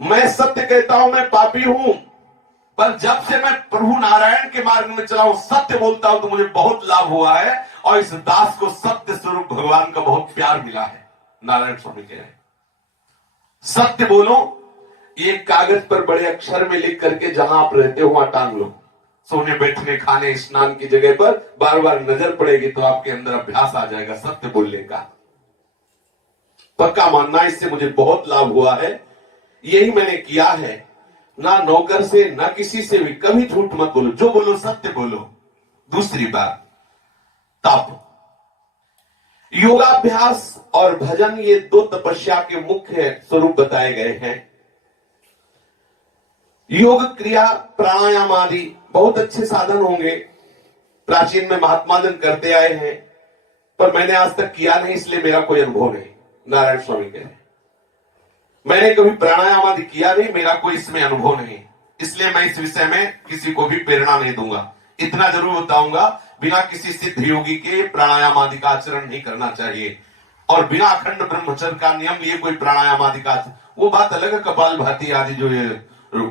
मैं सत्य कहता हूं, मैं पापी हूं, पर जब से मैं प्रभु नारायण के मार्ग में चला हूं, सत्य बोलता हूं, तो मुझे बहुत लाभ हुआ है और इस दास को सत्य स्वरूप भगवान का बहुत प्यार मिला है। नारायण स्वामी कह रहे हैं सत्य बोलो, ये कागज पर बड़े अक्षर में लिख करके जहां आप रहते हो वहां टांग लो। सोने बैठने खाने स्नान की जगह पर बार बार नजर पड़ेगी तो आपके अंदर अभ्यास आ जाएगा सत्य बोलने का। पक्का मानना, इससे मुझे बहुत लाभ हुआ है, यही मैंने किया है। ना नौकर से ना किसी से भी कभी झूठ मत बोलो, जो बोलो सत्य बोलो। दूसरी बात, तप, योगाभ्यास और भजन, ये दो तपस्या के मुख्य स्वरूप बताए गए हैं। योग क्रिया प्राणायाम आदि बहुत अच्छे साधन होंगे, प्राचीन में महात्मा जन करते आए हैं, पर मैंने आज तक किया नहीं, इसलिए मेरा कोई अनुभव नहीं। नारायण स्वामी कह रहे हैं मैंने कभी प्राणायाम आदि किया नहीं, मेरा कोई इसमें अनुभव नहीं, इसलिए मैं इस विषय में किसी को भी प्रेरणा नहीं दूंगा। इतना जरूर बताऊंगा, बिना किसी सिद्ध योगी के प्राणायाम आदि का आचरण नहीं करना चाहिए, और बिना अखंड ब्रह्मचर्य का नियम लिए कोई प्राणायाम आदि का, वो बात अलग है। कपाल भाती आदि जो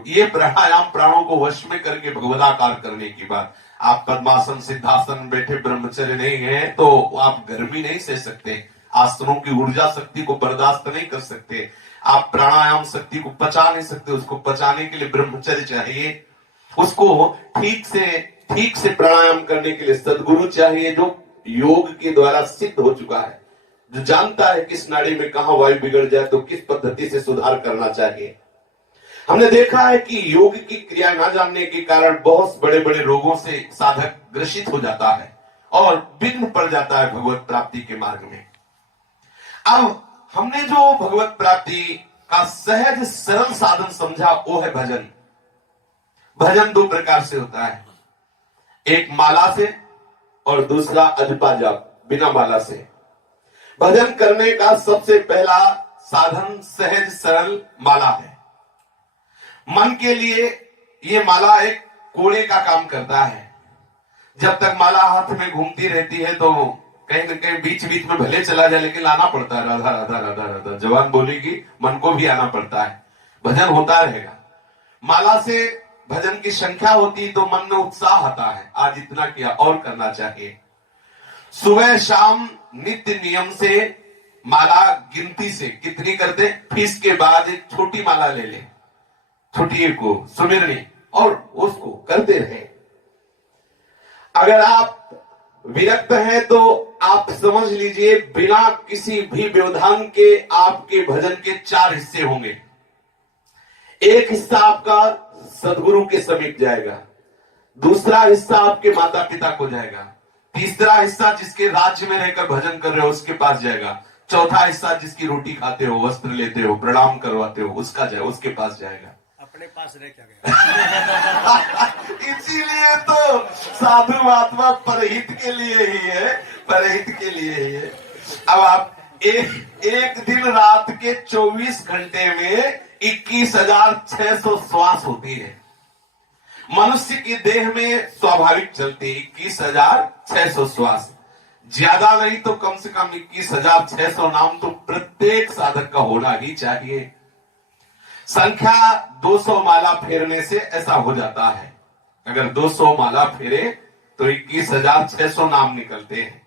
ये प्राणायाम प्राणों को वश में करके भगवदाकार करने की बात। आप पद्मासन सिद्धासन बैठे ब्रह्मचर्य नहीं है तो आप गर्मी नहीं सह सकते, आसनों की ऊर्जा शक्ति को बर्दाश्त नहीं कर सकते, आप प्राणायाम शक्ति को पचा नहीं सकते। उसको पचाने के लिए ब्रह्मचर्य चाहिए, उसको ठीक से प्राणायाम करने के लिए सदगुरु चाहिए, जो योग के द्वारा सिद्ध हो चुका है, जो जानता है किस नाड़ी में कहां वायु बिगड़ जाए तो किस पद्धति से सुधार करना चाहिए। हमने देखा है कि योग की क्रिया ना जानने के कारण बहुत बड़े बड़े रोगों से साधक ग्रसित हो जाता है और विघ्न पड़ जाता है भगवत प्राप्ति के मार्ग में। अब हमने जो भगवत प्राप्ति का सहज सरल साधन समझा वो है भजन। भजन दो प्रकार से होता है, एक माला से और दूसरा अजपा जाप बिना माला से। भजन करने का सबसे पहला साधन सहज सरल माला है। मन के लिए ये माला एक कोड़े का काम करता है। जब तक माला हाथ में घूमती रहती है तो कहीं न कहीं बीच बीच में भले चला जाए, लेकिन लाना पड़ता है, राधा राधा राधा राधा जवान बोलेगी, मन को भी आना पड़ता है, भजन होता रहेगा। माला से भजन की संख्या होती तो मन में उत्साह आता है, आज इतना किया और करना चाहिए। सुबह शाम नित्य नियम से माला गिनती से कितनी करते, फिर इसके बाद एक छोटी माला ले ले, छोटी को सुमिरनी, और उसको करते रहे। अगर आप विरक्त हैं तो आप समझ लीजिए बिना किसी भी व्यवधान के आपके भजन के 4 हिस्से होंगे। एक हिस्सा आपका सदगुरु के समीप जाएगा, दूसरा हिस्सा आपके माता पिता को जाएगा, तीसरा हिस्सा जिसके राज्य में रहकर भजन कर रहे हो उसके पास जाएगा, चौथा हिस्सा जिसकी रोटी खाते हो, वस्त्र लेते हो, प्रणाम करवाते हो उसका जाए, उसके पास जाएगा। अपने पास रह क्या गया। इसीलिए तो साधु महात्मा परहित के लिए ही है, परहित के लिए ही है। अब आप एक दिन रात के 24 घंटे में 21,600 श्वास होती है। मनुष्य की देह में स्वाभाविक चलती 21,600 श्वास, ज्यादा नहीं तो कम से कम 21,600 नाम तो प्रत्येक साधक का होना ही चाहिए। संख्या 200 माला फेरने से ऐसा हो जाता है। अगर 200 माला फेरे तो 21,600 नाम निकलते हैं।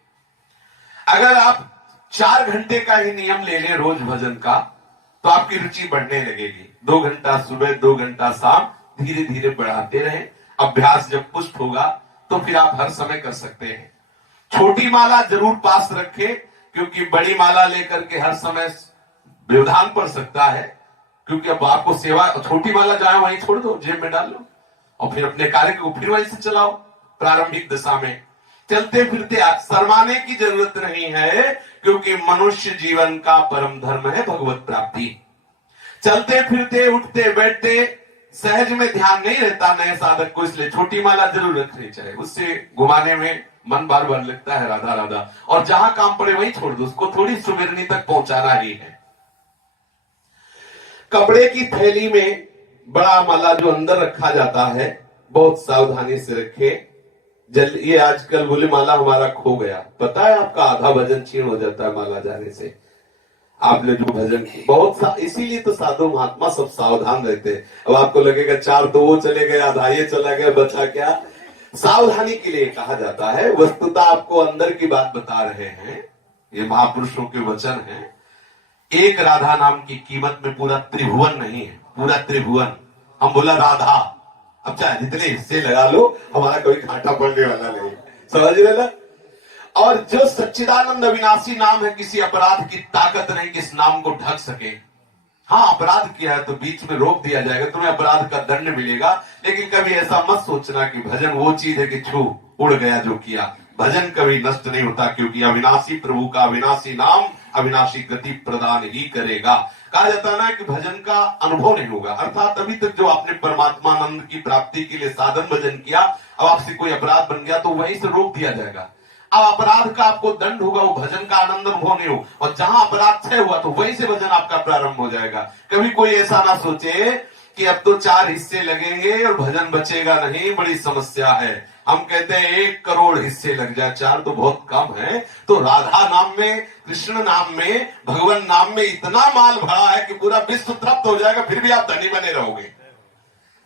अगर आप 4 घंटे का ही नियम ले लें रोज भजन का तो आपकी रुचि बढ़ने लगेगी। 2 घंटा सुबह, 2 घंटा शाम, धीरे धीरे बढ़ाते रहें। अभ्यास जब पुष्ट होगा तो फिर आप हर समय कर सकते हैं। छोटी माला जरूर पास रखें, क्योंकि बड़ी माला लेकर के हर समय व्यवधान पड़ सकता है, क्योंकि अब आपको सेवा, छोटी माला जहां वहीं छोड़ दो, जेब में डाल लो और फिर अपने कार्य को फिर वहीं से चलाओ। प्रारंभिक दशा में चलते फिरते शर्माने की जरूरत नहीं है, क्योंकि मनुष्य जीवन का परम धर्म है भगवत प्राप्ति। चलते फिरते उठते बैठते सहज में ध्यान नहीं रहता नए साधक को, इसलिए छोटी माला जरूर रखनी चाहिए। उससे घुमाने में मन बार बार लगता है राधा राधा, और जहां काम पड़े वहीं छोड़ दो, उसको थोड़ी सुमिरनी तक पहुंचाना ही है। कपड़े की थैली में बड़ा माला जो अंदर रखा जाता है बहुत सावधानी से रखे। ये आजकल बोले माला हमारा खो गया, पता है आपका आधा वजन छीन हो जाता है माला जाने से। आपने जो भजन की इसीलिए तो साधु महात्मा सब सावधान रहते हैं। अब आपको लगेगा 4 तो वो चले गए, आधा ये चला गया, बचा क्या? सावधानी के लिए कहा जाता है। वस्तुतः आपको अंदर की बात बता रहे हैं, ये महापुरुषों के वचन हैं। एक राधा नाम की कीमत में पूरा त्रिभुवन नहीं है, पूरा त्रिभुवन। हम बोला राधा, अब चाहे जितने हिस्से लगा लो, हमारा कोई घाटा पड़ने वाला नहीं। समझ रहे ना? और जो सच्चिदानंद अविनाशी नाम है, किसी अपराध की ताकत नहीं कि इस नाम को ढक सके। हाँ, अपराध किया है तो बीच में रोक दिया जाएगा, तुम्हें अपराध का दंड मिलेगा, लेकिन कभी ऐसा मत सोचना कि भजन वो चीज है कि छू उड़ गया जो किया। भजन कभी नष्ट नहीं होता, क्योंकि अविनाशी प्रभु का अविनाशी नाम अविनाशी गति प्रदान ही करेगा। कहा जाता है ना कि भजन का अनुभव नहीं होगा, अर्थात अभी तक जो आपने परमात्मानंद की प्राप्ति के लिए साधन भजन किया, अब आपसे कोई अपराध बन गया तो वहीं से रोक दिया जाएगा। अब अपराध का आपको दंड होगा, वो भजन का आनंद अनुभव नहीं हो। और जहां अपराध क्षय हुआ तो वहीं से भजन आपका प्रारंभ हो जाएगा। कभी कोई ऐसा ना सोचे कि अब तो 4 हिस्से लगेंगे और भजन बचेगा नहीं, बड़ी समस्या है। हम कहते हैं 1 करोड़ हिस्से लग जाए, 4 तो बहुत कम है। तो राधा नाम में, कृष्ण नाम में, भगवान नाम में इतना माल भरा है कि पूरा विश्व तृप्त हो जाएगा, फिर भी आप धनी बने रहोगे।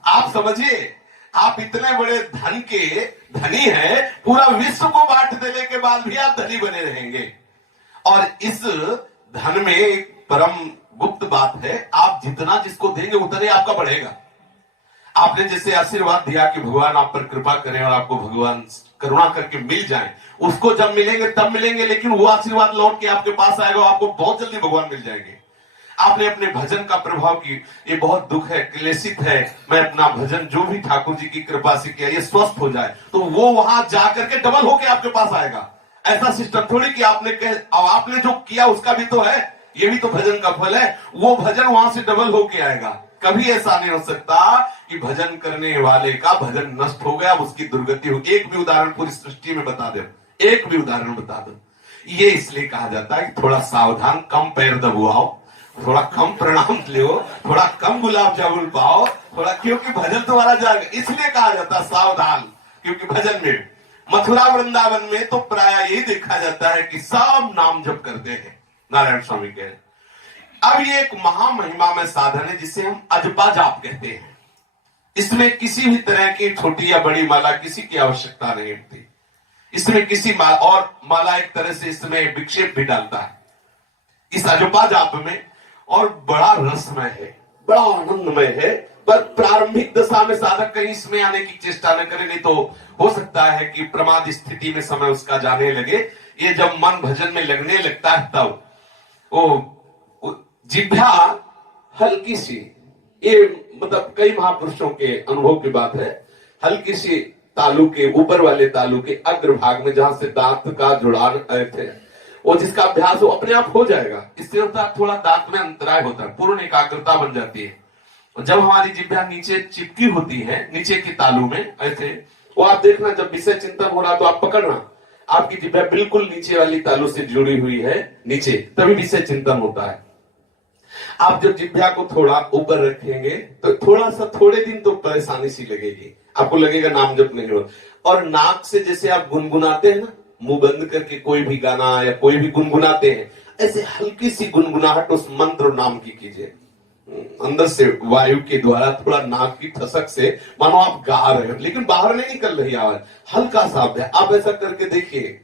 आप समझिए, आप इतने बड़े धन के धनी हैं, पूरा विश्व को बांट देने के बाद भी आप धनी बने रहेंगे। और इस धन में एक परम गुप्त बात है, आप जितना जिसको देंगे उतने आपका बढ़ेगा। आपने जैसे आशीर्वाद दिया कि भगवान आप पर कृपा करें और आपको भगवान करुणा करके मिल जाए, उसको जब मिलेंगे तब मिलेंगे, लेकिन वो आशीर्वाद लौट के आपके पास आएगा, आपको बहुत जल्दी भगवान मिल जाएंगे। आपने अपने भजन का प्रभाव की, ये बहुत दुख है, क्लेशित है, मैं अपना भजन जो भी ठाकुर जी की कृपा से किया ये स्वस्थ हो जाए, तो वो वहां जाकर के डबल होके आपके पास आएगा। ऐसा सिस्टम थोड़ी कि आपने जो किया उसका भी तो है, ये भी तो भजन का फल है, वो भजन वहां से डबल होके आएगा। कभी ऐसा नहीं हो सकता कि भजन करने वाले का भजन नष्ट हो गया, उसकी दुर्गति हो। एक भी उदाहरण पूरी सृष्टि में बता दो, एक भी उदाहरण बता दो। ये इसलिए कहा जाता है कि थोड़ा सावधान, कम पैर दबुआओ, थोड़ा कम प्रणाम लो, थोड़ा कम गुलाब जामुन पाओ, थोड़ा, क्योंकि भजन तुम्हारा जाएगा। इसलिए कहा जाता है सावधान, क्योंकि भजन में, मथुरा वृंदावन में तो प्राय यही देखा जाता है कि सब नाम जप करते हैं। नारायण स्वामी कह रहे, अब ये एक महामहिमा में साधन है जिसे हम अजपा जाप कहते हैं। इसमें किसी भी तरह की छोटी या बड़ी माला किसी की आवश्यकता नहीं होती। इसमें किसी माला, और माला एक तरह से इसमें विक्षेप भी डालता है इस अजपा जाप में, और बड़ा रसमय है, बड़ा आनंदमय है। पर प्रारंभिक दशा में साधक कहीं इसमें आने की चेष्टा न करे, नहीं तो हो सकता है कि प्रमाद स्थिति में समय उसका जाने लगे। ये जब मन भजन में लगने लगता है तब वो जिह्वा हल्की सी, ये मतलब कई महापुरुषों के अनुभव की बात है, हल्की सी तालू के ऊपर वाले तालू के अग्रभाग में जहां से दांत का जुड़ाव थे, वो जिसका अभ्यास हो अपने आप हो जाएगा। इससे होता है थोड़ा दांत में अंतराय होता है, पूर्ण एकाग्रता बन जाती है। जब हमारी जिह्वा नीचे चिपकी होती है, नीचे की तालू में ऐसे, वो आप देखना जब विषय चिंतन हो रहा तो आप पकड़ना, आपकी जिह्वा बिल्कुल नीचे वाली तालू से जुड़ी हुई है नीचे, तभी विषय चिंतन होता है। आप जब जिह्वा को थोड़ा ऊपर रखेंगे तो थोड़ा सा, थोड़े दिन तो परेशानी सी लगेगी, आपको लगेगा नाम जप नहीं हो। और नाक से जैसे आप गुनगुनाते हैं ना, मुंह बंद करके कोई भी गाना या कोई भी गुनगुनाते हैं, ऐसे हल्की सी गुनगुनाहट उस मंत्र नाम की कीजिए। अंदर से वायु के द्वारा थोड़ा नाक की ठसक से मानो आप गा रहे हो, लेकिन बाहर नहीं निकल रही आवाज, हल्का सा अभ्यास। आप ऐसा करके देखिए,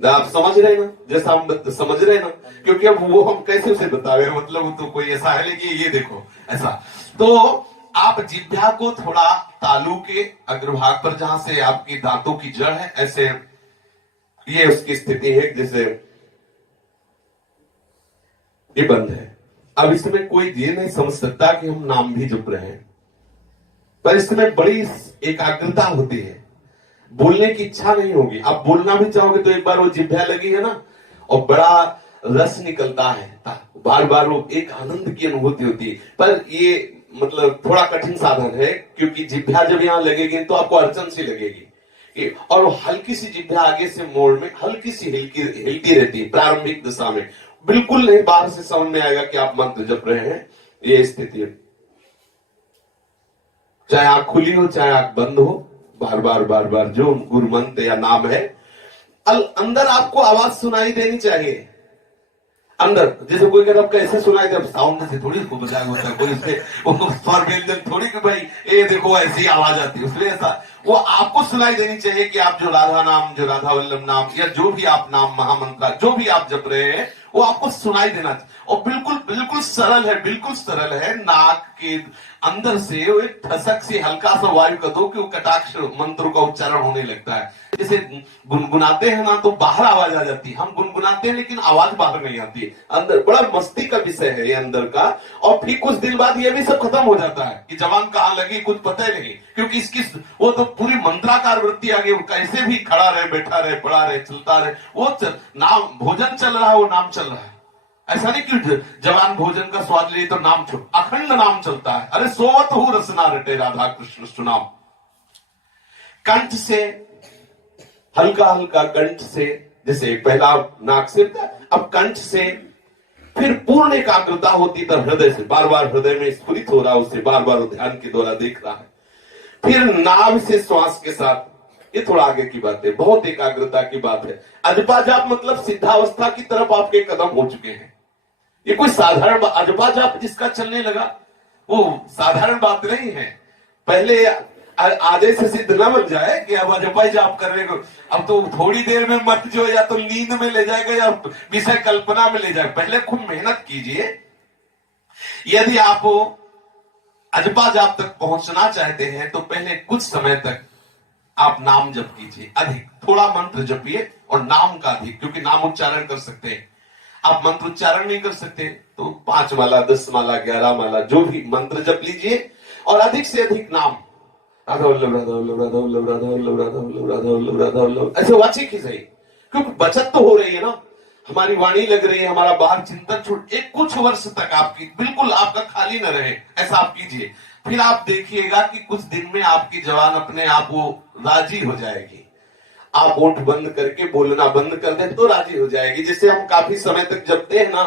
आप समझ रहे ना, जैसा हम समझ रहे ना, क्योंकि अब वो हम कैसे उसे बतावे, मतलब तो कोई ऐसा है लेकिन ये देखो ऐसा। तो आप जिह्वा को थोड़ा तालू के अग्रभाग पर, जहां से आपकी दांतों की जड़ है, ऐसे, ये उसकी स्थिति है जैसे ये बंद है। अब इसमें कोई ये नहीं समझ सकता कि हम नाम भी जप रहे हैं, पर इसमें बड़ी एकाग्रता होती है, बोलने की इच्छा नहीं होगी। आप बोलना भी चाहोगे तो एक बार वो जिह्वा लगी है ना, और बड़ा रस निकलता है, बार बार वो एक आनंद की अनुभूति होती है। पर ये मतलब थोड़ा कठिन साधन है, क्योंकि जिह्वा जब यहां लगेगी तो आपको अड़चन सी लगेगी, और हल्की सी जिह्वा आगे से मोड़ में हल्की सी हिलती रहती है प्रारंभिक दशा में, बिल्कुल नहीं बाहर से समझ में आएगा कि आप मंत्र जप रहे हैं। ये स्थिति है, चाहे आंख खुली हो चाहे आंख बंद हो, बार बार बार बार जो गुरु मंत्र या नाम है, अंदर आपको आवाज सुनाई देनी चाहिए। अंदर जैसे कोई कहता कैसे सुनाई दे, साउंड से थोड़ी उसको मजाक होता है, कोई उससे वो स्वर व्यंजन थोड़ी कि भाई ये देखो ऐसी आवाज आती है उसमें, ऐसा वो आपको सुनाई देनी चाहिए कि आप जो राधा नाम, जो राधा वल्लभ नाम या जो भी आप नाम महामंत्र जो भी आप जप रहे हैं वो आपको सुनाई देना चाहिए। और बिल्कुल बिल्कुल सरल है, बिल्कुल सरल है। नाक के अंदर से वो एक ठसक से हल्का सा वायु का दो कि वो कटाक्ष मंत्र का उच्चारण होने लगता है। जैसे गुनगुनाते हैं ना तो बाहर आवाज आ जाती है, हम गुनगुनाते हैं लेकिन आवाज बाहर नहीं आती। अंदर बड़ा मस्ती का विषय है ये अंदर का। और फिर कुछ दिन बाद ये भी सब खत्म हो जाता है कि जवान कहाँ लगी कुछ पता ही नहीं, क्योंकि इसकी वो तो पूरी मंत्राकार वृत्ति आ गई। कैसे भी खड़ा रहे, बैठा रहे, पड़ा रहे, चलता रहे, वो नाम भोजन चल रहा है, वो नाम चल रहा है। ऐसा नहीं कि जवान भोजन का स्वाद ले तो नाम छो, अखंड नाम चलता है। अरे सोवत हूं रसना रटे राधा कृष्ण सुनाम। कंठ से हल्का हल्का, कंठ से, जैसे पहला नाक से, अब कंठ से, फिर पूर्ण एकाग्रता होती तो हृदय से, बार बार हृदय में स्फुरित हो रहा है, उसे बार बार ध्यान के द्वारा देख रहा है। फिर नाभ से श्वास के साथ, ये थोड़ा आगे की बात है, बहुत एकाग्रता की बात है। अजपा जाप मतलब सिद्धावस्था की तरफ आपके कदम हो चुके हैं। ये कोई साधारण अजपा जाप जिसका चलने लगा वो साधारण बात नहीं है। पहले आधे से सिद्ध न बन जाए कि अब अजपा जाप करने को, अब तो थोड़ी देर में मत जो या तो नींद में ले जाएगा या विषय कल्पना में ले जाएगा। पहले खूब मेहनत कीजिए। यदि आप अजपा जाप तक पहुंचना चाहते हैं तो पहले कुछ समय तक आप नाम जप कीजिए, अधिक थोड़ा मंत्र जपिए और नाम का अधिक, क्योंकि नाम उच्चारण कर सकते हैं आप, मंत्र उच्चारण नहीं कर सकते तो 5 माला 10 माला 11 माला जो भी मंत्र जप लीजिए और अधिक से अधिक नाम, राधा वल्लभ राधा वल्लभ राधा वल्लभ राधा वल्लभ राधा वल्लभ राधा वल्लभ राधा वल्लभ, ऐसे वाचिक ही सही, क्योंकि बचत तो हो रही है ना, हमारी वाणी लग रही है, हमारा बाहर चिंतन छूट, एक कुछ वर्ष तक आपकी बिल्कुल आपका खाली न रहे, ऐसा आप कीजिए। फिर आप देखिएगा कि कुछ दिन में आपकी जवान अपने आप वो राजी हो जाएगी। आप ओठ बंद करके बोलना बंद कर दें तो राजी हो जाएगी। जैसे हम काफी समय तक जपते हैं ना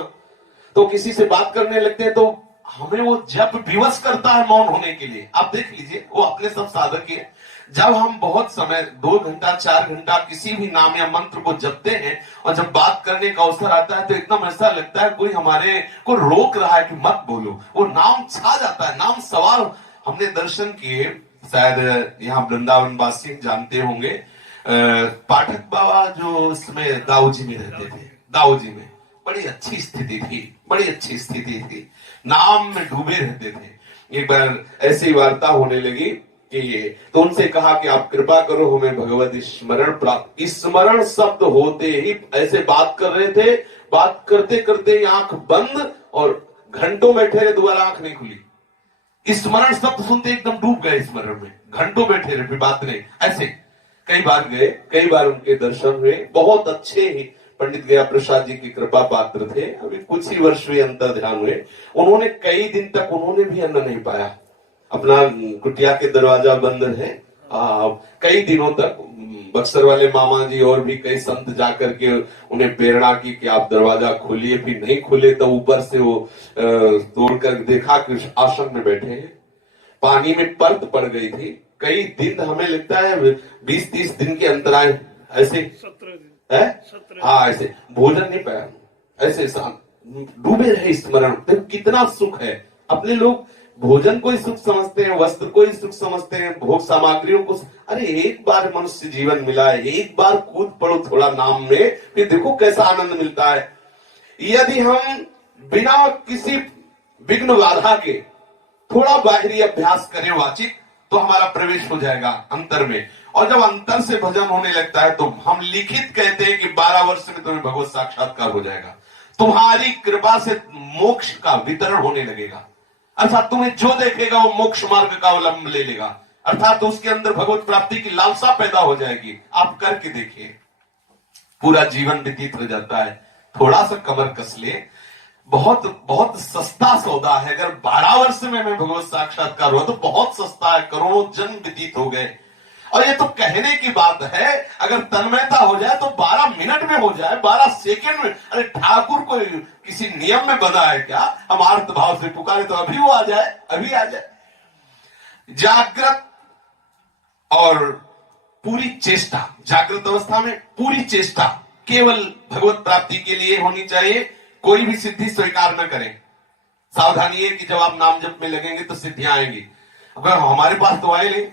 तो किसी से बात करने लगते हैं तो हमें वो जप विवश करता है मौन होने के लिए। आप देख लीजिए, वो अपने सब साधक ही है। जब हम बहुत समय 2 घंटा 4 घंटा किसी भी नाम या मंत्र को जपते हैं और जब बात करने का अवसर आता है तो एकदम ऐसा लगता है कोई हमारे को रोक रहा है कि मत बोलो, वो नाम छा जाता है, नाम सवार। हमने दर्शन किए, शायद यहाँ वृंदावन वासी जानते होंगे, पाठक बाबा जो इसमें दाऊजी में रहते थे, दाऊजी में बड़ी अच्छी स्थिति थी, बड़ी अच्छी स्थिति थी, नाम में डूबे रहते थे। एक बार ऐसी वार्ता होने लगी कि तो उनसे कहा कि आप कृपा करो हमें भगवत स्मरण प्राप्त। स्मरण शब्द होते ही ऐसे बात कर रहे थे, बात करते करते आंख बंद और घंटों बैठे रहे, दोबारा आंख नहीं खुली। स्मरण शब्द सुनते एकदम डूब गए स्मरण में, घंटों बैठे रहे, फिर बात नहीं। ऐसे कई बार गए, कई बार उनके दर्शन हुए, बहुत अच्छे ही पंडित गया प्रसाद जी की कृपा पात्र थे। अभी कुछ ही वर्ष हुए अंतर ध्यान हुए, उन्होंने कई दिन तक उन्होंने भी अन्न नहीं पाया, अपना कुटिया के दरवाजा बंद है। कई दिनों तक बक्सर वाले मामा जी और भी कई संत जाकर के उन्हें प्रेरणा की कि आप दरवाजा खोलिए, फिर नहीं खुले तो ऊपर से वो तोड़कर देखा कि आश्रम में बैठे हैं, पानी में परत पड़ गई थी। कई दिन, हमें लगता है 20-30 दिन के अंतराल, ऐसे 17 दिन है, 17 हाँ, ऐसे भोजन नहीं पाया, ऐसे डूबे रहे स्मरण। देखो कितना सुख है। अपने लोग भोजन को ही सुख समझते हैं, वस्त्र को ही सुख समझते हैं, भोग सामग्रियों को। अरे एक बार मनुष्य जीवन मिला है, एक बार कूद पड़ो थोड़ा नाम में, फिर देखो कैसा आनंद मिलता है। यदि हम बिना किसी विघ्न बाधा के थोड़ा बाहरी अभ्यास करें वाचिक, तो हमारा प्रवेश हो जाएगा अंतर में। और जब अंतर से भजन होने लगता है तो हम लिखित कहते हैं कि 12 वर्ष में तुम्हें भगवत साक्षात्कार हो जाएगा, तुम्हारी कृपा से मोक्ष का वितरण होने लगेगा। अर्थात तुम्हें जो देखेगा वो मोक्ष मार्ग का अवलंब ले लेगा, अर्थात तो उसके अंदर भगवत प्राप्ति की लालसा पैदा हो जाएगी। आप करके देखिए, पूरा जीवन व्यतीत हो जाता है। थोड़ा सा कमर कस ले, बहुत बहुत सस्ता सौदा है। अगर 12 वर्ष में मैं भगवत साक्षात्कार हुआ तो बहुत सस्ता है, करोड़ों जन्म व्यतीत हो गए। और ये तो कहने की बात है, अगर तन्मयता हो जाए तो 12 मिनट में हो जाए, 12 सेकंड में। अरे ठाकुर को किसी नियम में बंधा है क्या? हम आर्त भाव से पुकारे तो अभी वो आ जाए, अभी आ जाए। जागृत और पूरी चेष्टा, जागृत अवस्था में पूरी चेष्टा केवल भगवत प्राप्ति के लिए होनी चाहिए। कोई भी सिद्धि स्वीकार न करें। सावधानी है कि जब आप नाम जप में लगेंगे तो सिद्धियां आएंगी। अब हमारे पास तो आए नहीं।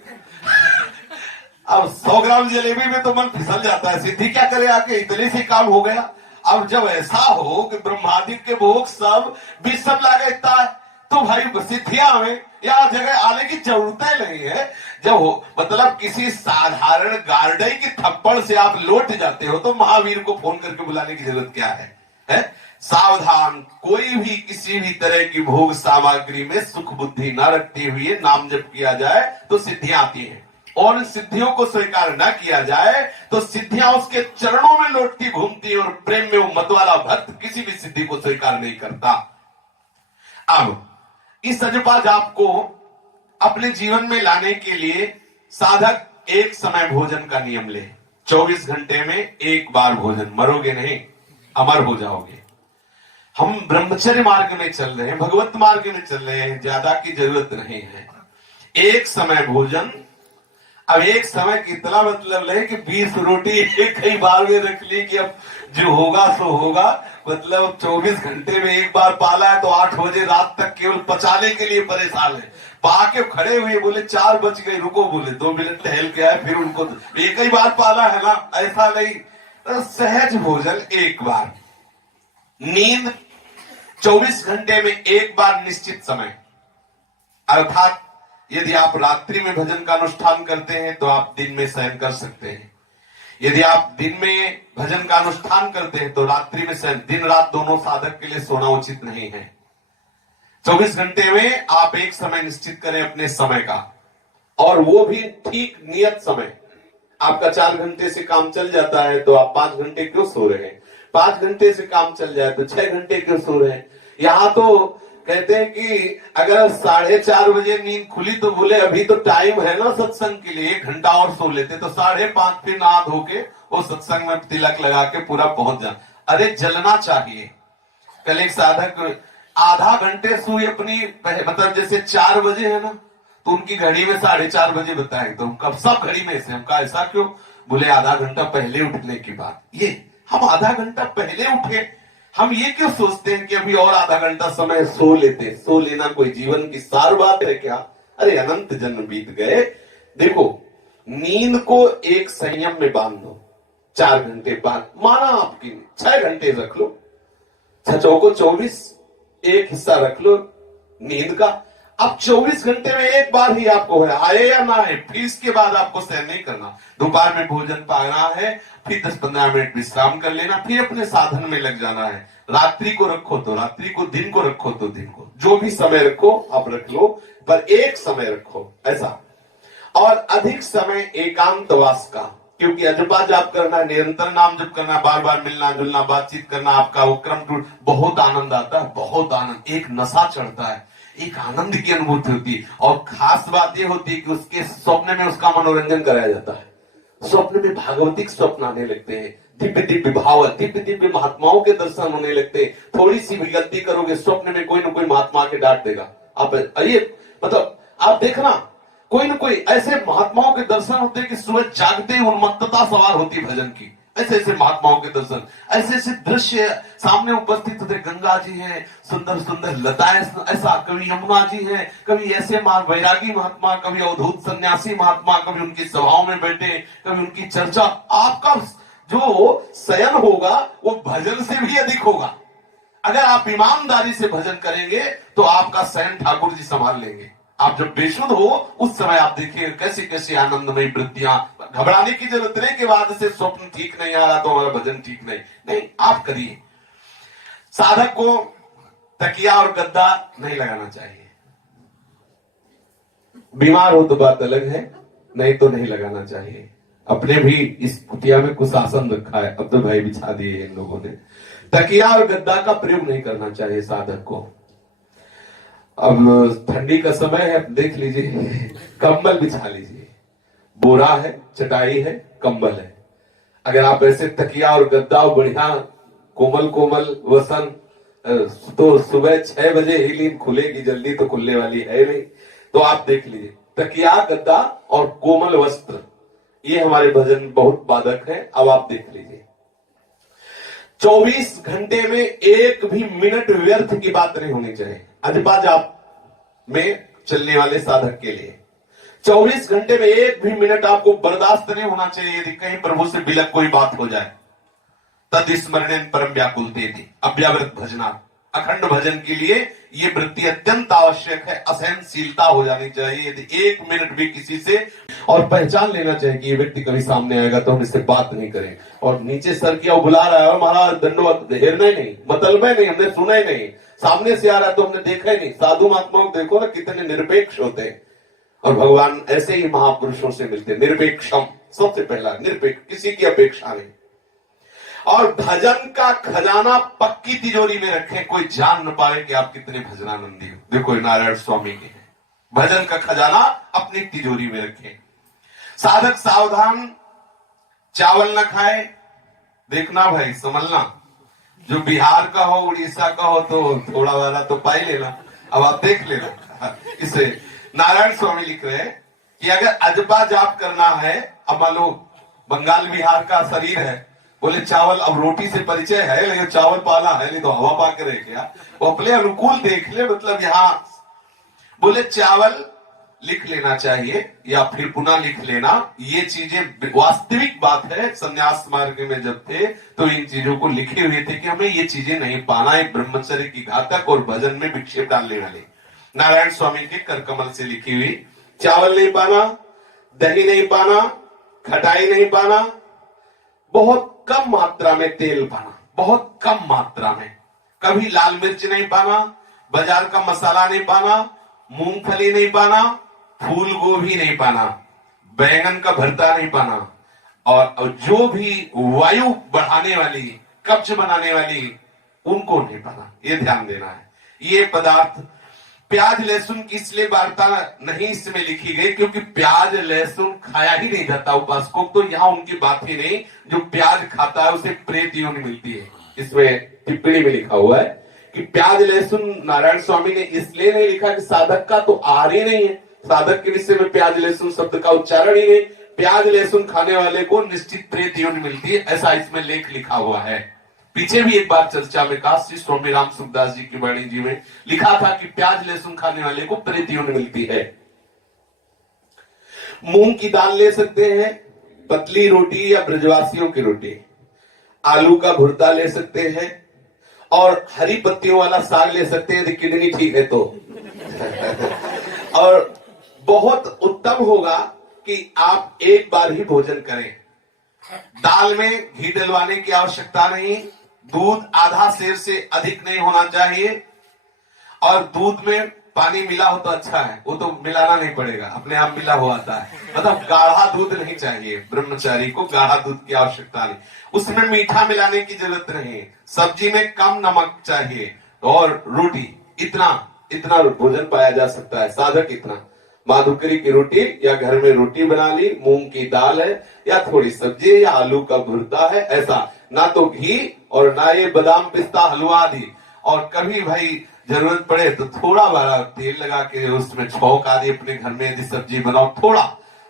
अब 100 ग्राम जलेबी में तो मन फिसल जाता है, सिद्धि क्या करे आके, इतने से काम हो गया। अब जब ऐसा हो कि ब्रह्मादि के भोग सब विषम लागता है तो भाई सिद्धियां हमें यहाँ जगह आने की जरूरत नहीं है। जब हो मतलब किसी साधारण गार्डई की थप्पड़ से आप लौट जाते हो तो महावीर को फोन करके बुलाने की जरूरत क्या है? सावधान, कोई भी किसी भी तरह की भोग सामग्री में सुख बुद्धि न रखते हुए नाम जप किया जाए तो सिद्धियां आती हैं, और इन सिद्धियों को स्वीकार न किया जाए तो सिद्धियां उसके चरणों में लौटती घूमती, और प्रेम में वो मतवाला भक्त किसी भी सिद्धि को स्वीकार नहीं करता। अब इस सजपा जाप को अपने जीवन में लाने के लिए साधक एक समय भोजन का नियम ले। 24 घंटे में एक बार भोजन, मरोगे नहीं, अमर हो जाओगे। हम ब्रह्मचर्य मार्ग में चल रहे हैं, भगवत मार्ग में चल रहे हैं, ज्यादा की जरूरत नहीं है। एक समय भोजन। अब एक समय की इतना मतलब है कि 20 रोटी एक ही बार में रख ली कि अब जो होगा सो होगा। मतलब 24 घंटे में एक बार पाला है तो 8 बजे रात तक केवल पचाने के लिए परेशान है। पा के खड़े हुए बोले 4 बज गए, रुको, बोले 2 मिनट टहल के आए, फिर उनको एक ही बार पाला है ना, ऐसा नहीं। तो सहज भोजन एक बार। नींद 24 घंटे में एक बार निश्चित समय, अर्थात यदि आप रात्रि में भजन का अनुष्ठान करते हैं तो आप दिन में शयन कर सकते हैं। यदि आप दिन में भजन का अनुष्ठान करते हैं तो रात्रि में शयन। दिन रात दोनों साधक के लिए सोना उचित नहीं है। 24 घंटे में आप एक समय निश्चित करें अपने समय का, और वो भी ठीक नियत समय। आपका 4 घंटे से काम चल जाता है तो आप 5 घंटे क्यों सो रहे हैं? 5 घंटे से काम चल जाए तो 6 घंटे क्यों सो रहे हैं? यहां तो कहते हैं कि अगर 4:30 बजे नींद खुली तो बोले अभी तो टाइम है ना सत्संग के लिए, 1 घंटा और सो लेते, तो 5:30 फिर नहा धो के वो सत्संग में तिलक लगा के पूरा पहुंच जा। अरे जलना चाहिए। कल एक साधक आधा घंटे सोई अपनी, मतलब जैसे 4 बजे है ना तो उनकी घड़ी में 4:30 बजे बताए, तो कब सब घड़ी में से। हमका ऐसा क्यों? बोले आधा घंटा पहले उठने की बात। ये हम आधा घंटा पहले उठे, हम ये क्यों सोचते हैं कि अभी और आधा घंटा समय सो लेते? सो लेना कोई जीवन की सार बात है क्या? अरे अनंत जन्म बीत गए। देखो, नींद को एक संयम में बांध दो। 4 घंटे बाद माना आपकी 6 घंटे रख लो, 6 चौको 24, एक हिस्सा रख लो नींद का। अब 24 घंटे में एक बार ही आपको है, आए या ना आए, फिर इसके बाद आपको सहन नहीं करना। दोपहर में भोजन पाना है, फिर 10-15 मिनट विश्राम कर लेना, फिर अपने साधन में लग जाना है। रात्रि को रखो तो रात्रि को, दिन को रखो तो दिन को, जो भी समय रखो आप रख लो, पर एक समय रखो ऐसा। और अधिक समय एकांतवास का, क्योंकि अजपा जाप करना, निरंतर नाम जप करना, बार बार मिलना जुलना, बातचीत करना, आपका वो क्रम टूट, बहुत आनंद आता है, बहुत आनंद, एक नशा चढ़ता है, एक आनंद की अनुभूति होती है। और खास बात यह होती है कि उसके स्वप्न में उसका मनोरंजन कराया जाता है। स्वप्न में भागवतिक स्वप्न आने लगते हैं, दिव्य दिव्य भाव, दिव्य दिव्य महात्माओं के दर्शन होने लगते हैं। थोड़ी सी भी गलती करोगे स्वप्न में कोई ना कोई महात्मा के डांट देगा। आप ये मतलब आप देखना, कोई ना कोई ऐसे महात्माओं के दर्शन होते हैं कि सुबह जागते ही उन्मत्तता सवार होती भजन की। ऐसे ऐसे महात्माओं के दर्शन, ऐसे ऐसे दृश्य सामने उपस्थित होते। गंगा जी हैं, सुंदर सुंदर लताएं, ऐसा कभी यमुना जी हैं, कभी ऐसे वैरागी महात्मा, कभी अवधूत सन्यासी महात्मा, कभी उनकी सभाओं में बैठे, कभी उनकी चर्चा। आपका जो शयन होगा वो भजन से भी अधिक होगा। अगर आप ईमानदारी से भजन करेंगे तो आपका शयन ठाकुर जी संभाल लेंगे। आप जब बेशुद्ध हो उस समय आप देखिए कैसी कैसी आनंदमयी वृत्तियां। घबराने की जरूरत नहीं कि बाद से स्वप्न ठीक नहीं आ रहा तो हमारा भजन ठीक नहीं, नहीं, आप करिए। साधक को तकिया और गद्दा नहीं लगाना चाहिए। बीमार हो तो बात अलग है, नहीं तो नहीं लगाना चाहिए। अपने भी इस कुटिया में कुछ आसन रखा है, अब तो भाई बिछा दिए इन लोगों ने। तकिया और गद्दा का प्रयोग नहीं करना चाहिए साधक को। अब ठंडी का समय है, देख लीजिए, कंबल बिछा लीजिए। बोरा है, चटाई है, कंबल है। अगर आप ऐसे तकिया और गद्दा बढ़िया कोमल कोमल वसन, तो सुबह 6 बजे ही नींद खुलेगी, जल्दी तो खुलने वाली है नहीं। तो आप देख लीजिए, तकिया गद्दा और कोमल वस्त्र, ये हमारे भजन बहुत बाधक है। अब आप देख लीजिए, 24 घंटे में एक भी मिनट व्यर्थ की बात नहीं होनी चाहिए अजपा जाप में चलने वाले साधक के लिए। 24 घंटे में एक भी मिनट आपको बर्दाश्त नहीं होना चाहिए यदि कहीं प्रभु से बिलक कोई बात हो जाए। तद स्मरणेन परम व्याकुलते थी अव्यावृत भजना। अखंड भजन के लिए ये वृत्ति अत्यंत आवश्यक है। असहनशीलता हो जानी चाहिए यदि एक मिनट भी किसी से, और पहचान लेना चाहिए कि ये व्यक्ति कभी सामने आएगा तो हम इससे बात नहीं करें। और नीचे सर किया, वो बुला रहा है और महाराज दंडवत, हेरना ही नहीं, मतलब नहीं, हमने सुना ही नहीं, सामने से आ रहा है तो हमने देखा ही नहीं। साधु महात्माओं को देखो ना कितने निरपेक्ष होते हैं, और भगवान ऐसे ही महापुरुषों से मिलते हैं। निरपेक्षम, सबसे पहला निरपेक्ष, किसी की अपेक्षा नहीं। और भजन का खजाना पक्की तिजोरी में रखें, कोई जान न पाए कि आप कितने भजनानंदी हो। देखो नारायण स्वामी के हैं, भजन का खजाना अपनी तिजोरी में रखें। साधक सावधान, चावल न खाए। देखना भाई, समझना, जो बिहार का हो, उड़ीसा का हो तो थोड़ा वाला तो पाई लेना, अब आप देख लेना। इसे नारायण स्वामी लिख रहे हैं कि अगर अजपा जाप करना है, अब मान लो बंगाल बिहार का शरीर है, बोले चावल, अब रोटी से परिचय है लेकिन चावल पाला है नहीं तो हवा पा के रह गया, वो अपने अनुकूल देख ले। मतलब यहां बोले चावल लिख लेना चाहिए या फिर पुनः लिख लेना। ये चीजें वास्तविक बात है। संन्यास मार्ग में जब थे तो इन चीजों को लिखे हुए थे कि हमें ये चीजें नहीं पाना, एक ब्रह्मचर्य की घातक और भजन में विक्षेप डालने वाले। नारायण स्वामी के कर कमल से लिखी हुई, चावल नहीं पाना, दही नहीं पाना, खटाई नहीं पाना, बहुत कम मात्रा में तेल पाना, बहुत कम मात्रा में, कभी लाल मिर्च नहीं पाना, बाजार का मसाला नहीं पाना, मूंगफली नहीं पाना, फूल गोभी नहीं पाना, बैंगन का भरता नहीं पाना, और जो भी वायु बढ़ाने वाली, कब्ज बनाने वाली, उनको नहीं पाना। ये ध्यान देना है। ये पदार्थ, प्याज लहसुन की इसलिए वार्ता नहीं इसमें लिखी गई क्योंकि प्याज लहसुन खाया ही नहीं जाता उपासकों, तो यहां उनकी बात ही नहीं। जो प्याज खाता है उसे प्रेत योनि मिलती है। इसमें टिप्पणी में लिखा हुआ है कि प्याज लहसुन नारायण स्वामी ने इसलिए नहीं लिखा कि साधक का तो आहार ही नहीं है, साधक के विषय में प्याज लहसुन शब्द का उच्चारण ही नहीं। प्याज लहसुन खाने वाले को निश्चित प्रेत योनि मिलती है, ऐसा इसमें लेख लिखा हुआ है। पीछे भी एक बार चर्चा में कहा, श्री स्वामी राम सुखदास जी की वाणी जी में लिखा था कि प्याज लहसुन खाने वाले को प्रेत योनि मिलती है। मूंग की दाल ले सकते हैं, पतली रोटी या ब्रजवासियों की रोटी, आलू का भुर्ता ले सकते हैं, और हरी पत्तियों वाला साग ले सकते हैं यदि किडनी ठीक है तो। और बहुत उत्तम होगा कि आप एक बार ही भोजन करें। दाल में घी डलवाने की आवश्यकता नहीं, दूध आधा सेर से अधिक नहीं होना चाहिए, और दूध में पानी मिला हो तो अच्छा है, वो तो मिलाना नहीं पड़ेगा, अपने आप मिला हुआ आता है। मतलब गाढ़ा दूध नहीं चाहिए, ब्रह्मचारी को गाढ़ा दूध की आवश्यकता नहीं। उसमें मीठा मिलाने की जरूरत नहीं। सब्जी में कम नमक चाहिए, और रोटी इतना भोजन पाया जा सकता है। साधक इतना, माधुकरी की रोटी या घर में रोटी बना ली, मूंग की दाल है या थोड़ी सब्जी या आलू का भुर्ता है, ऐसा, ना तो घी और ना ये बादाम पिस्ता हलवा आदि। और कभी भाई जरूरत पड़े तो थोड़ा बड़ा तेल लगा के उसमें छौंक आदि अपने घर में यदि सब्जी बनाओ थोड़ा।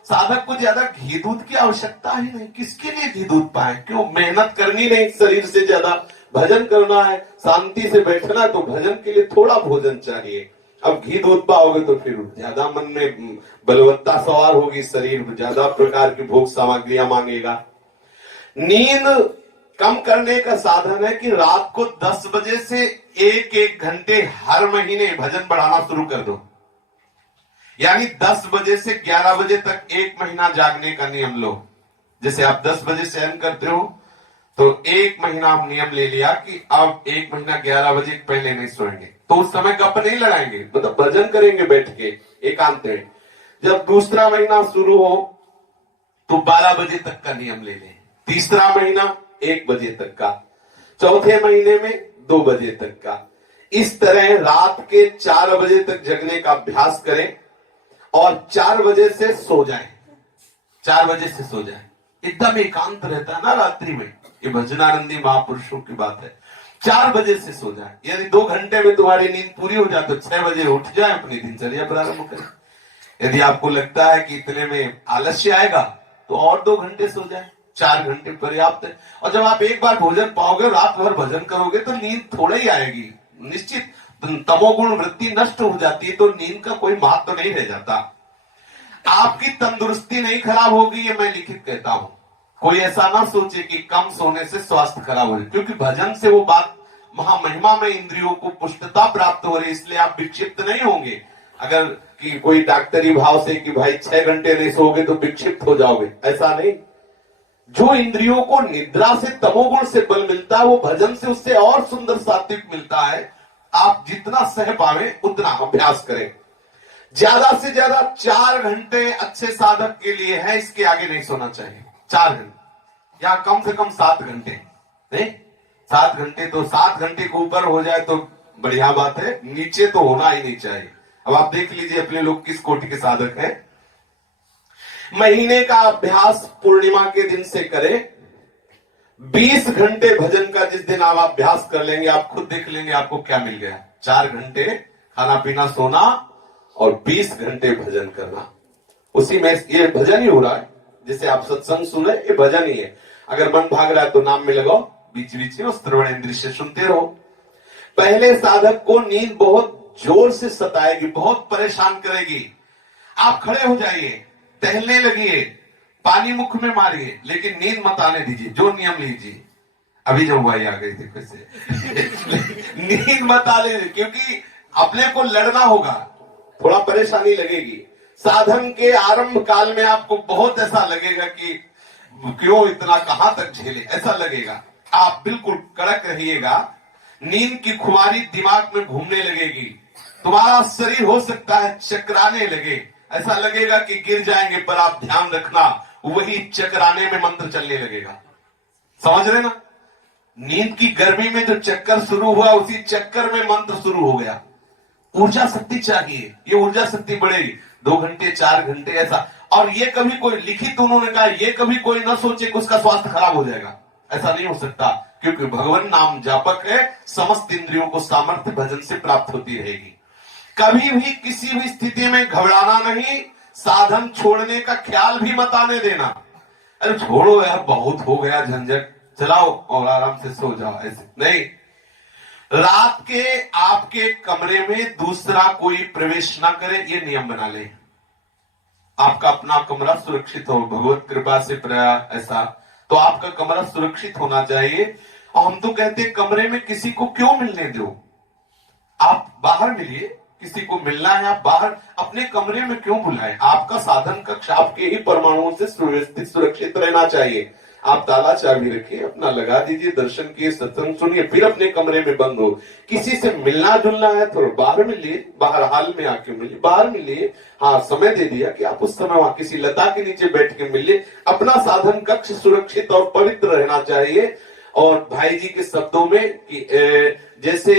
साधक को ज्यादा घी दूध की आवश्यकता ही नहीं। किसके लिए घी दूध पाए, क्यों? मेहनत करनी नहीं शरीर से ज्यादा, भजन करना है, शांति से बैठना है, तो भजन के लिए थोड़ा भोजन चाहिए। अब घी दूध पाओगे तो फिर ज्यादा मन में बलवत्ता सवार होगी, शरीर ज्यादा प्रकार की भोग सामग्रियां मांगेगा। नींद कम करने का साधन है कि रात को 10 बजे से एक घंटे हर महीने भजन बढ़ाना शुरू कर दो। यानी 10 बजे से 11 बजे तक एक महीना जागने का नियम लो। जैसे आप 10 बजे शयन करते हो तो एक महीना हम नियम ले लिया कि अब एक महीना 11 बजे पहले नहीं सोएंगे, तो उस समय गप नहीं लड़ाएंगे, मतलब भजन करेंगे बैठ के एकांत में। जब दूसरा महीना शुरू हो तो 12 बजे तक का नियम ले लें, तीसरा महीना 1 बजे तक का, चौथे महीने में 2 बजे तक का। इस तरह रात के 4 बजे तक जगने का अभ्यास करें और 4 बजे से सो जाएं। 4 बजे से सो जाएं, एकदम एकांत रहता है ना रात्रि में। ये भजनानंदी महापुरुषों की बात है। 4 बजे से सो जाए, यानी 2 घंटे में तुम्हारी नींद पूरी हो जाए तो 6 बजे उठ जाए, अपनी दिनचर्या प्रारंभ करें। यदि आपको लगता है कि इतने में आलस्य आएगा तो और 2 घंटे सो जाए, 4 घंटे पर्याप्त है। और जब आप एक बार भोजन पाओगे, रात भर भजन करोगे तो नींद थोड़ा ही आएगी, निश्चित तमोगुण वृत्ति नष्ट हो जाती है, तो नींद का कोई महत्व तो नहीं रह जाता। आपकी तंदुरुस्ती नहीं खराब होगी, ये मैं लिखित कहता हूं। कोई ऐसा ना सोचे कि कम सोने से स्वास्थ्य खराब हो जाए, क्योंकि भजन से वो बात महामहिमा में इंद्रियों को पुष्टता प्राप्त हो रही है, इसलिए आप विक्षिप्त नहीं होंगे। अगर कि कोई डॉक्टरी भाव से कि भाई 6 घंटे नहीं सोओगे तो विक्षिप्त हो जाओगे, ऐसा नहीं। जो इंद्रियों को निद्रा से तमोगुण से बल मिलता है, वो भजन से उससे और सुंदर सात्विक मिलता है। आप जितना सह पावे उतना अभ्यास करें। ज्यादा से ज्यादा 4 घंटे अच्छे साधक के लिए है, इसके आगे नहीं सोना चाहिए। 4 घंटे या कम से कम 7 घंटे नहीं, 7 घंटे तो 7 घंटे के ऊपर हो जाए तो बढ़िया बात है, नीचे तो होना ही नहीं चाहिए। अब आप देख लीजिए अपने लोग किस कोटि के साधक हैं। महीने का अभ्यास पूर्णिमा के दिन से करें। 20 घंटे भजन का जिस दिन आप अभ्यास कर लेंगे, आप खुद देख लेंगे आपको क्या मिल गया। 4 घंटे खाना पीना सोना और 20 घंटे भजन करना, उसी में ये भजन ही हो रहा है। जैसे आप सत्संग सुने, ये भजन ही है। अगर मन भाग रहा है तो नाम में लगाओ, बीच बीच में श्रवण इंद्रिय से सुनते रहो। पहले साधक को नींद बहुत जोर से सताएगी, बहुत परेशान करेगी। आप खड़े हो जाइए, टहलने लगिए, पानी मुख में मारिए, लेकिन नींद मत आने दीजिए। जो नियम लीजिए, अभी जो हुआ आ गई थी कैसे नींद मत आने, क्योंकि अपने को लड़ना होगा, थोड़ा परेशानी लगेगी। साधन के आरंभ काल में आपको बहुत ऐसा लगेगा कि क्यों इतना, कहां तक झेले, ऐसा लगेगा। आप बिल्कुल कड़क रहिएगा। नींद की खुमारी दिमाग में घूमने लगेगी, तुम्हारा शरीर हो सकता है चकराने लगे, ऐसा लगेगा कि गिर जाएंगे, पर आप ध्यान रखना वही चकराने में मंत्र चलने लगेगा। समझ रहे ना? नींद की गर्मी में जो चक्कर शुरू हुआ, उसी चक्कर में मंत्र शुरू हो गया। ऊर्जा शक्ति चाहिए, ये ऊर्जा शक्ति बढ़ेगी। 2 घंटे 4 घंटे ऐसा। और ये कभी कोई लिखित उन्होंने कहा, ये कभी कोई ना सोचे कि उसका स्वास्थ्य खराब हो जाएगा, ऐसा नहीं हो सकता। क्योंकि भगवान नाम जापक है, समस्त इंद्रियों को सामर्थ्य भजन से प्राप्त होती रहेगी। कभी भी किसी भी स्थिति में घबराना नहीं, साधन छोड़ने का ख्याल भी मत आने देना। अरे छोड़ो यार, बहुत हो गया झंझट, चलाओ और आराम से सो जाओ, ऐसे नहीं। रात के आपके कमरे में दूसरा कोई प्रवेश ना करे, ये नियम बना ले। आपका अपना कमरा सुरक्षित हो, भगवत कृपा से ऐसा तो आपका कमरा सुरक्षित होना चाहिए। और हम तो कहते हैं कमरे में किसी को क्यों मिलने दो, आप बाहर मिलिए। किसी को मिलना है, आप बाहर अपने कमरे में क्यों बुलाएं? आपका साधन कक्ष आपके ही परमाणुओं से सुव्यवस्थित सुरक्षित रहना चाहिए। आप ताला चाबी रखिए, अपना लगा दीजिए, दर्शन किए, सत्संग सुनिए, फिर अपने कमरे में बंद हो। किसी से मिलना जुलना है तो बाहर मिलिए, बाहर हाल में आके मिलिए, बाहर मिलिए। हाँ, समय दे दिया कि आप उस समय वहां किसी लता के नीचे बैठ के मिलिए। अपना साधन कक्ष सुरक्षित और पवित्र रहना चाहिए। और भाई जी के शब्दों में कि जैसे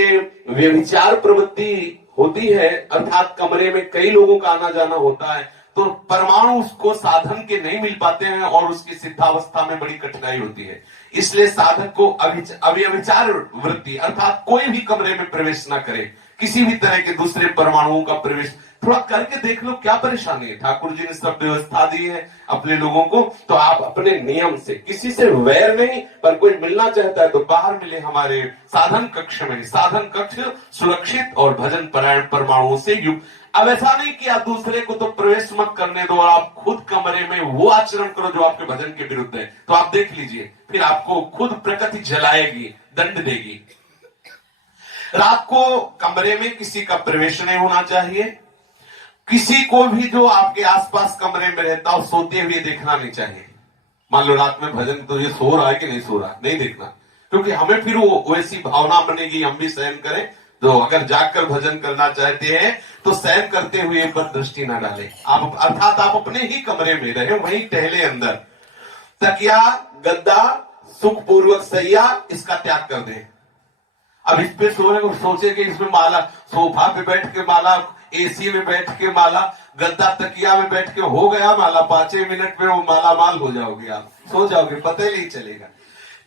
व्यभिचार प्रवृत्ति होती है, अर्थात कमरे में कई लोगों का आना जाना होता है, तो परमाणु उसको साधन के नहीं मिल पाते हैं और उसकी सिद्धावस्था में बड़ी कठिनाई होती है। इसलिए साधक को अव्यभिचार वृत्ति अर्थात कोई भी कमरे में प्रवेश ना करे, किसी भी तरह के दूसरे परमाणुओं का प्रवेश। थोड़ा करके देख लो क्या परेशानी है। ठाकुर जी ने सब व्यवस्था दी है अपने लोगों को, तो आप अपने नियम से, किसी से वैर नहीं, पर कोई मिलना चाहता है तो बाहर मिले हमारे साधन कक्ष में। साधन कक्ष सुरक्षित और भजन परायण परमाणुओं से युक्त। अब ऐसा नहीं कि आप दूसरे को तो प्रवेश मत करने दो और आप खुद कमरे में वो आचरण करो जो आपके भजन के विरुद्ध है, तो आप देख लीजिए फिर आपको खुद प्रकृति जलाएगी, दंड देगी। रात को कमरे में किसी का प्रवेश नहीं होना चाहिए। किसी को भी जो आपके आसपास कमरे में रहता हो सोते हुए देखना नहीं चाहिए। मान लो रात में भजन, तो ये सो रहा है कि नहीं सो रहा, नहीं देखना, क्योंकि हमें फिर वो वैसी भावना बनेगी हम भी सहन करें। तो अगर जागकर भजन करना चाहते हैं तो सहन करते हुए पर दृष्टि ना डालें। आप अर्थात आप अपने ही कमरे में रहे, वहीं टहले अंदर। तकिया गद्दा सुखपूर्वक सैया इसका त्याग कर दें। अब इस पे सोने को सोचे कि इसमें माला, सोफा पे बैठ के माला, एसी में बैठ के माला, गद्दा तकिया में बैठ के हो गया माला, 5 मिनट में वो माला माल हो जाओगे, आप सो जाओगे, पता ही नहीं चलेगा।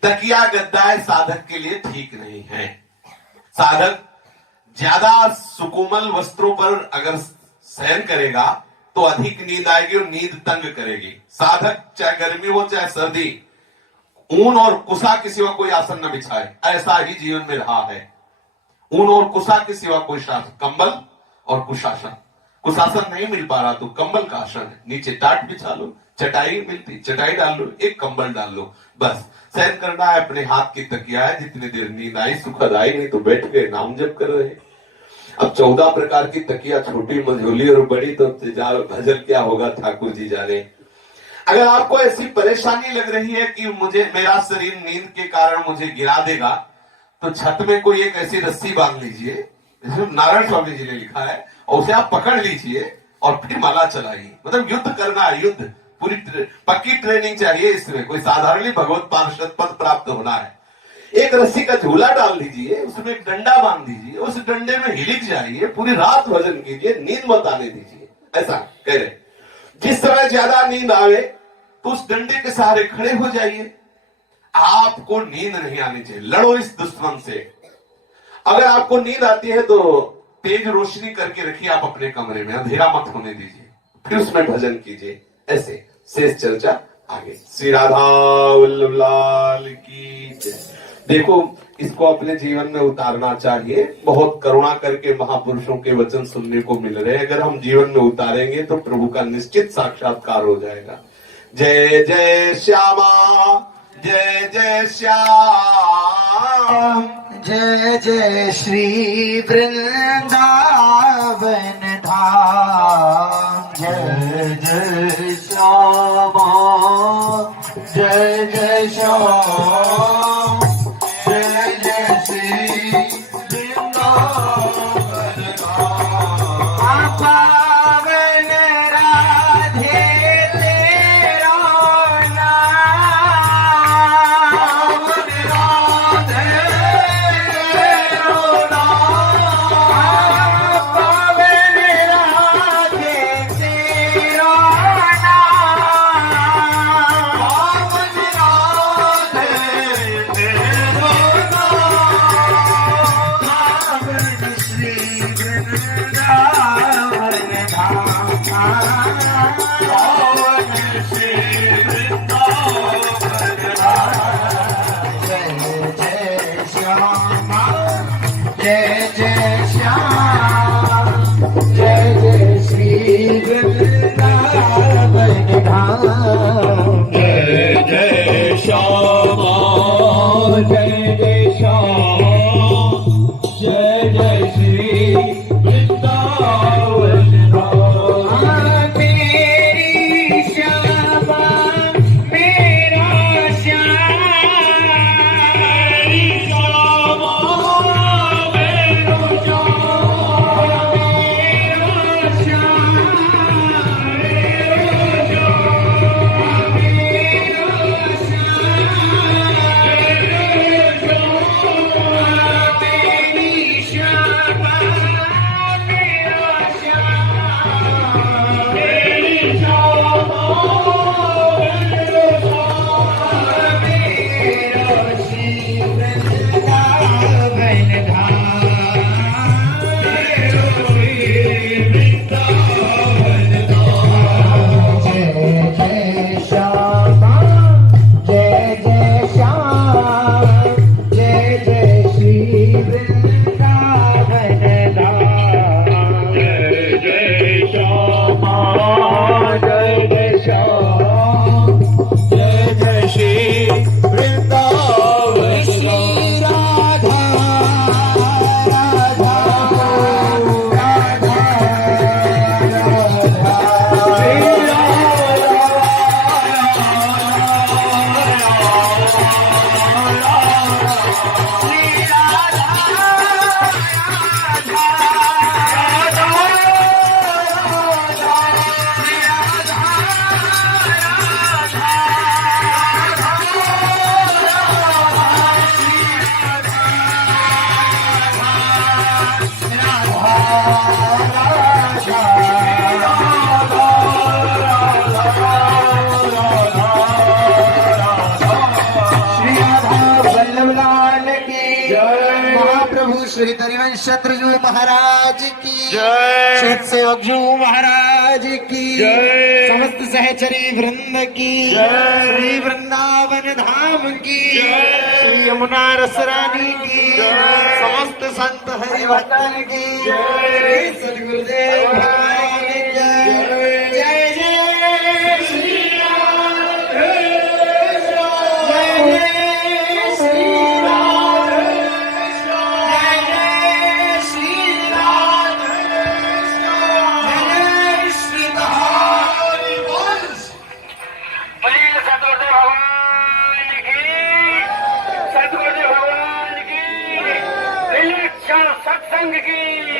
तकिया गद्दा साधक के लिए ठीक नहीं है। साधक ज्यादा सुकोमल वस्त्रों पर अगर सहन करेगा तो अधिक नींद आएगी और नींद तंग करेगी। साधक चाहे गर्मी हो चाहे सर्दी, ऊन और कुशा के सिवा कोई आसन न बिछाए, ऐसा ही जीवन में रहा है। ऊन और कुशा के सिवा कोई शासन, कंबल और कुशासन। कुशासन नहीं मिल पा रहा तो कंबल का आसन है, नीचे टाट बिछा लो, चटाई मिलती चटाई डाल लो, एक कंबल डाल लो, बस शयन करना है। अपने हाथ की तकिया है, जितनी देर नींद आई सुखद आई, नहीं तो बैठ गए नाम जप कर रहे। अब 14 प्रकार की तकिया, छोटी मझोली और बड़ी, तो भजन क्या होगा ठाकुर जी जाने। अगर आपको ऐसी परेशानी लग रही है कि मुझे मेरा शरीर नींद के कारण मुझे गिरा देगा, तो छत में कोई एक ऐसी रस्सी बांध लीजिए, जिसमें नारायण स्वामी जी ने लिखा है, और उसे आप पकड़ लीजिए और फिर माला चलाइए। मतलब युद्ध करना है, युद्ध पूरी पक्की ट्रेनिंग चाहिए इसमें, कोई साधारण ही भगवत पार्षद पद प्राप्त होना है। एक रस्सी का झूला डाल दीजिए, उसमें एक डंडा बांध दीजिए, उस डंडे में हिलिक जाइए, पूरी रात भजन कीजिए, नींद मत आने दीजिए। ऐसा कह रहे, जिस समय ज्यादा नींद आवे तो उस डंडे के सहारे खड़े हो जाइए। आपको नींद नहीं आनी चाहिए, लड़ो इस दुश्मन से। अगर आपको नींद आती है तो तेज रोशनी करके रखिए आप अपने कमरे में, अंधेरा मत होने दीजिए, फिर उसमें भजन कीजिए। ऐसे शेष चर्चा आगे। श्री राधा वल्लभ लाल की जय। देखो, इसको अपने जीवन में उतारना चाहिए। बहुत करुणा करके महापुरुषों के वचन सुनने को मिल रहे हैं, अगर हम जीवन में उतारेंगे तो प्रभु का निश्चित साक्षात्कार हो जाएगा। जय जय श्यामा, जय जय श्याम, जय जय श्री वृंदावन धाम। जय जय श्यामा, जय जय श्याम, जय जय श्री वृंदावन धाम। पावन राधे तेरा नाम, राधे जय जय श्याम, जय जय श्री वृंदावन धाम। जय जय श्यामा, जय जय श्याम, जय जय श्री वृंदावन धाम। मेरी श्यामा मेरा श्याम, श्री हरिवंश शत्रुजू महाराज की जय। श्री सेवकजू महाराज की जय। समस्त सहचरी वृंद की श्री वृंदावन धाम की श्री यमुना रसरानी की समस्त संत हरिभक्तन की श्री सद्गुरुदेव भगवान की जय जय श्री राधे जय जय श्री राधे जय जय श्री राधे जय जय श्री हरि वंश बोलिए सतगुरुदेव भगवान की, सतगुरुदेव भगवान की, विलक्षण सत्संग की।